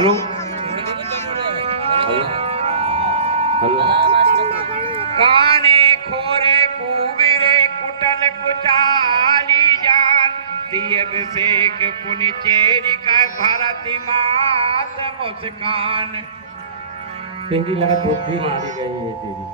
Hello hello काने खोरे कुबीरे कुटल कुचाली जान दिए अभिषेक पुनि चेरी का भारती मात मुस्कान तेरी लगत बुद्धि मारी गई है तेरी।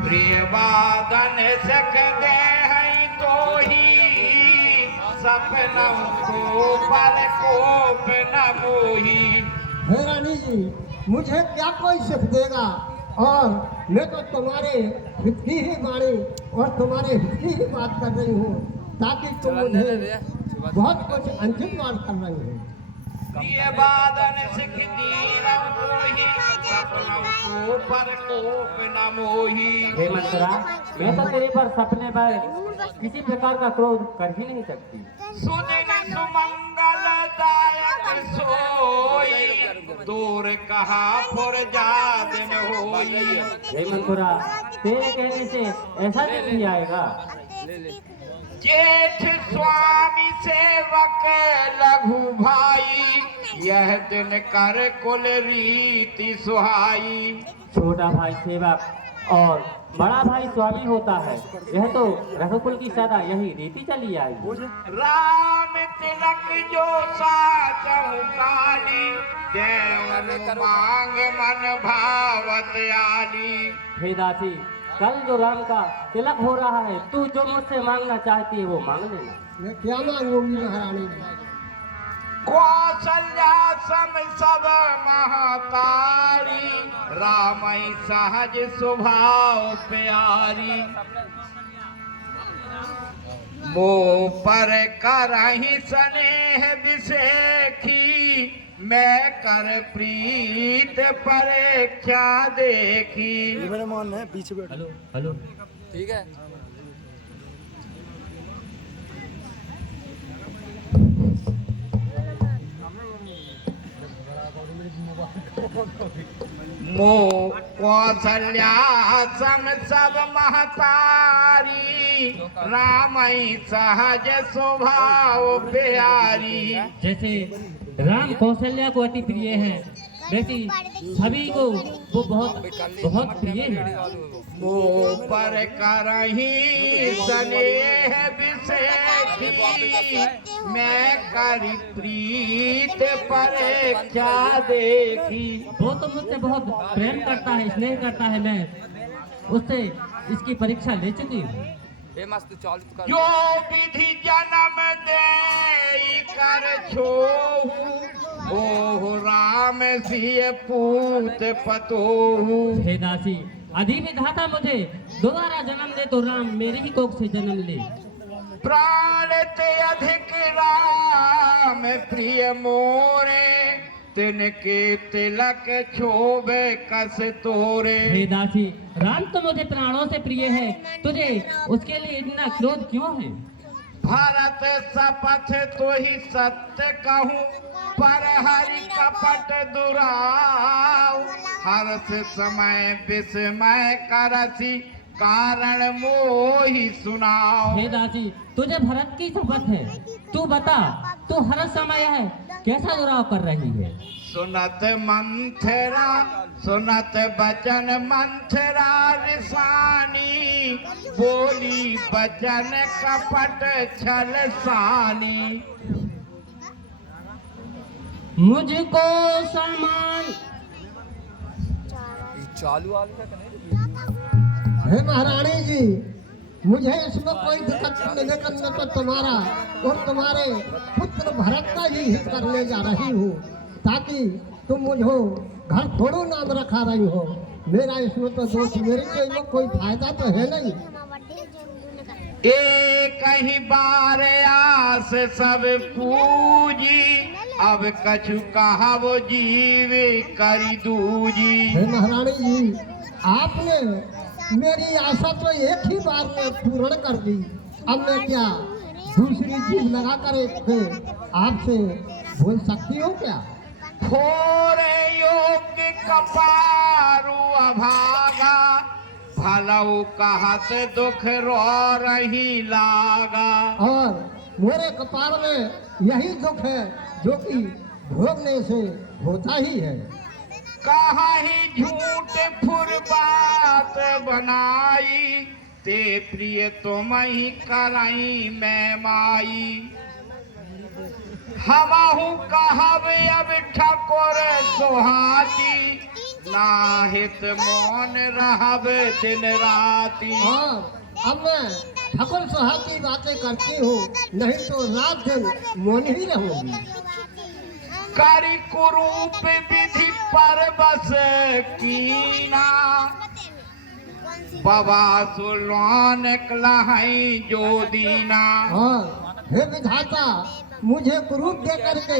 प्रिय वादन सख दे है तो ही सपनम को पर कोप न मोही। हे रानी जी, मुझे क्या कोई सुख देगा, और मैं तो तुम्हारे हित की ही वाणी और तुम्हारे हित की ही बात कर रही हूँ, ताकि तुम मुझे बहुत कुछ अंकित बात कर रही हो। प्रिय वादन सिख दीनम मोही सपनम को पर कोप न मोही। हे मंत्रा, मैं तो तेरे पर सपने पर किसी प्रकार का क्रोध कर ही नहीं सकती। सुदिन सुमंगलदायक सोई दूर कहा फुरजादिन होई। हे मंत्रा, तेरे कहने से ऐसा दिन नहीं आएगा। जेठ स्वामी सेवक लघु भाई यह दिन कर कुल रीति सुहाई। छोटा भाई सेवक और बड़ा भाई स्वामी होता है, यह तो रघुकुल की सदा यही रीति चली आई। राम तिलक जो साचहु काली देव मांग मन भावत आली। हे दासी, कल जो राम का तिलक हो रहा है, तू जो मुझसे मांगना चाहती है वो मांग लेना। मैं क्या मांगूंगी महारानी जी? कौशल्या सम सब महतारी रामई सहज स्वभाव प्यारी। मोह पर करहि स्नेह विषेखी मैं कर प्रीत परीक्षा देखी। मेरा मन है पीछे बैठ। हेलो हेलो, ठीक है। मोह कौशल्या सम सब महतारी रामई सहज स्वभाव प्यारी। जैसे राम कौशल्या को अति प्रिय है, वैसे सभी को वो बहुत बहुत प्रिय है। मोह पर करहि स्नेह विषेखी मैं करी प्रीत परीक्षा देखी। वो तो मुझसे बहुत प्रेम करता है, स्नेह करता है, मैं उससे इसकी परीक्षा ले चुकी हूँ। जो विधि जन्म दे कर छोहु ओह राम सिय पूत पतोहु। हे दासी, अधि विधाता मुझे दोबारा जन्म दे तो राम मेरे ही कोख से जन्म ले। प्राण ते अधिक राम प्रिय मोरे तिनके तिलक क्षोभे कस तोरे। हे दासी, राम तो मुझे प्राणों से प्रिय है, तुझे उसके लिए इतना क्रोध क्यों है? भारत शपथ तो ही सत्य कहूँ पर हरि कपट दुराव। हर्ष समय विस्मय करसी कारण मोहि सुनाओ। हे दासी, तुझे भरत की शपथ है, तू बता, तू हर समय है कैसा दुराव कर रही है? सुनत मंथरा सुनत बचन मंथरा रिसानी बोली बचन कपट छल सानी। मुझको समान चालू वाली का हे महारानी जी, मुझे इसमें कोई दिक्कत नहीं, लेकिन मैं तो तुम्हारा और तुम्हारे पुत्र भरत का ही हित करने जा रही हूँ, ताकि तुम मुझे घर थोड़ो नाम रखा रही हो। मेरा इसमें तो दोष, मेरे को इसमें कोई फायदा तो है नहीं। एक ही बार आस सब पूजी अब कछु कहा वो जीव करी दूजी। हे महारानी जी, आपने मेरी आशा तो एक ही बार में पूर्ण कर दी, अब मैं क्या दूसरी चीज लगा कर आपसे बोल सकती हूँ क्या? फोरे योग्य कपारु अभागा भलऊ कहत दुख रो रही लागा। और मेरे कपार में यही दुख है जो कि भोगने से होता ही है। कहीं झूठ फुर बात बनाई, ते प्रिय तुम ही कराई मैं माई। हमहु कहब अब ठकुर सुहाती, नाहित मौन रहब दिन राती। और अब मैं ठाकुर सुहाती बातें करती हूँ, नहीं तो रात दिन मौन ही रहूंगी। करी कुरूप विधि पर बस कीना, बाबा सुलान कलाई जो दीना। और हे विधाता, मुझे कुरूप दे करके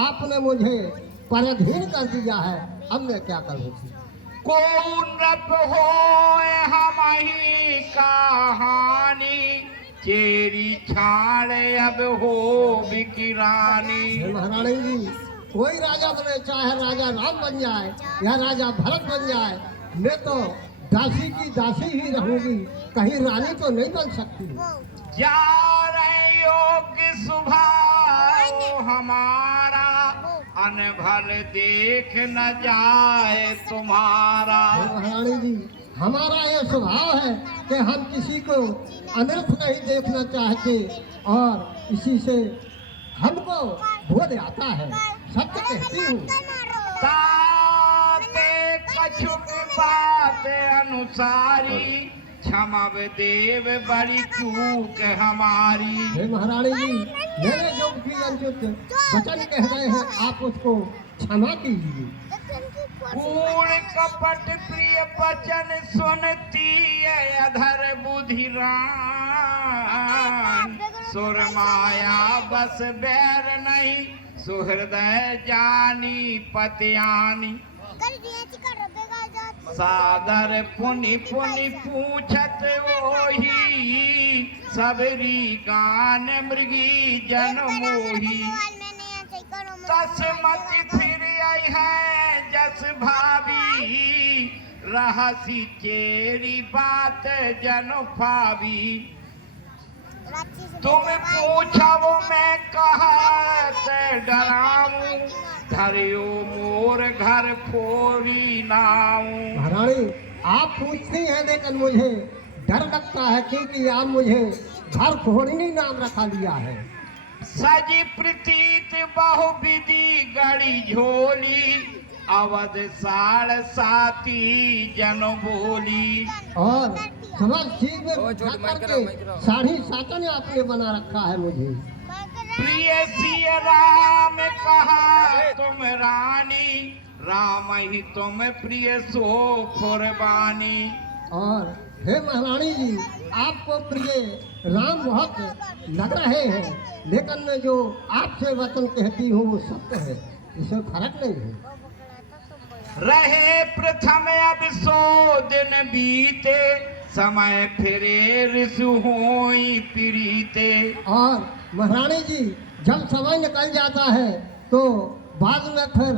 आपने मुझे पराधीन कर दिया है, अब मैं क्या करूँ। कौन रब हो हम ही कहानी, चेरी छाड़ अब हो बिकिरानी। हे महारानी जी, कोई राजा बने, चाहे राजा राम बन जाए या राजा भरत बन जाए, मैं तो दासी की दासी ही रहूंगी, कहीं रानी तो नहीं बन सकती। जा रहे योग्य स्वभाव हमारा, अनभल देख न जाए तुम्हारा। हे महारानी जी, हमारा ये स्वभाव है कि हम किसी को अनर्थ नहीं देखना चाहते, और इसी से हमको बोध आता है, सत्य कहती हूँ। ताते कछुक बात अनुसारी, क्षमव देव बड़ी चूक हमारी। हे महारानी जी, मेरे जो भी अनुचित वचन कह रहे हैं, आप उसको क्षमा कीजिए। कूड़ कपट प्रिय वचन सुनती है अधर बुधिरान, सुर माया बस बैर नहीं, सुहृदय जानी पतियानी। सादर पुनि पुनि पूछत वही, सबरी गान मृगी जन मोही। तस्मत फिर आई है जस भावी, रहसी चेरी बात जन भावी। तुम पूछो मैं कहत डराऊं, धरियो मोर घर फोरी नाऊं। महारानी, आप पूछती हैं लेकिन मुझे डर लगता है, क्योंकि आप मुझे घर फोड़नी नाम रखा लिया है। सजी प्रतीत बहु विधि गड़ी झोली, अवध साड़ साती जन बोली। और समस्त चीज में बिठा करके साढ़ी सातन आपने बना रखा है मुझे। प्रिय सिय राम कहा तुम रानी, राम ही तुम प्रिय सो कुर्बानी। और हे महारानी जी, आपको प्रिय राम बहुत लग रहे हैं, लेकिन मैं जो आपसे वचन कहती हूँ वो सत्य है, इसमें फर्क नहीं है। रहे प्रथम अब 100 दिन बीते, समय फिरे ऋषु होई प्रीते। और महारानी जी, जब समय निकल जाता है तो बाद में फिर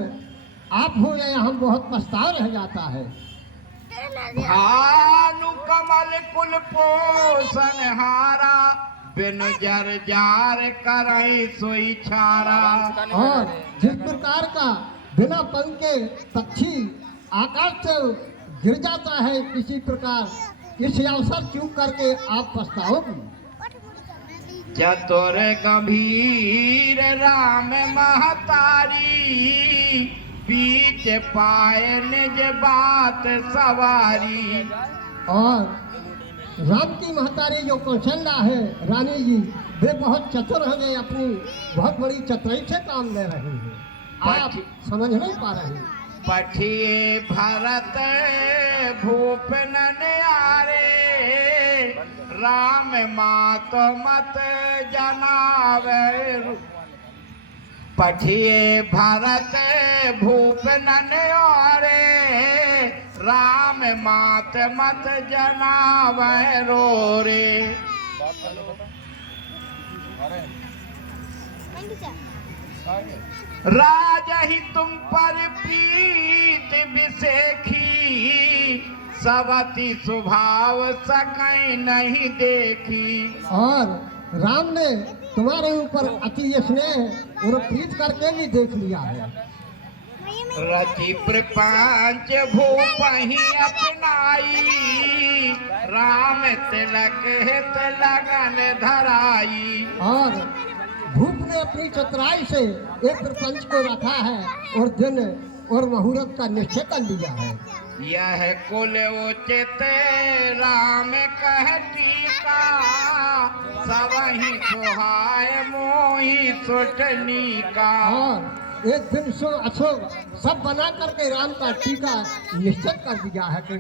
आप हो या हम बहुत पछतावा रह जाता है। भानु कमल कुल पोषण हारा, बिन जर जार करे सोई छारा। और जिस प्रकार का बिना पंख के पक्षी आकाश से गिर जाता है, किसी प्रकार इस अवसर चूक करके आप पछताओगे। चतुर गंभीर राम महतारी, बीच पाए निज बात सवारी। और राम की महतारी जो कौशल्या है रानी जी, वे बहुत चतुर हैं, अपनी बहुत बड़ी चतुराई से काम ले रहे हैं, आप समझ नहीं पा रहे हैं। पठिए भरत भूप ननियारे, राम मात मत जनावे। पठिए भरत भूप ननियारे, राम मात मत जनावे रो रे। राजा ही तुम पर प्रीत विसेखी, सवती स्वभाव सकई नहीं देखी। और राम ने तुम्हारे ऊपर अति स्नेह और प्रीत करके भी देख लिया है। रचि प्रपंच भूपहि अपनाई राम तिलक हित लगन धराई। और भूप ने अपनी चतुराई से एक प्रपंच को रखा है और दिन और मुहूर्त का निश्चय कर लिया है। यह कुल उचित राम कहती का सबहि सुहाय मोहि सुटनी का। और एक दिन सो अशोक सब बना करके राम का टीका निश्चित कर दिया है कि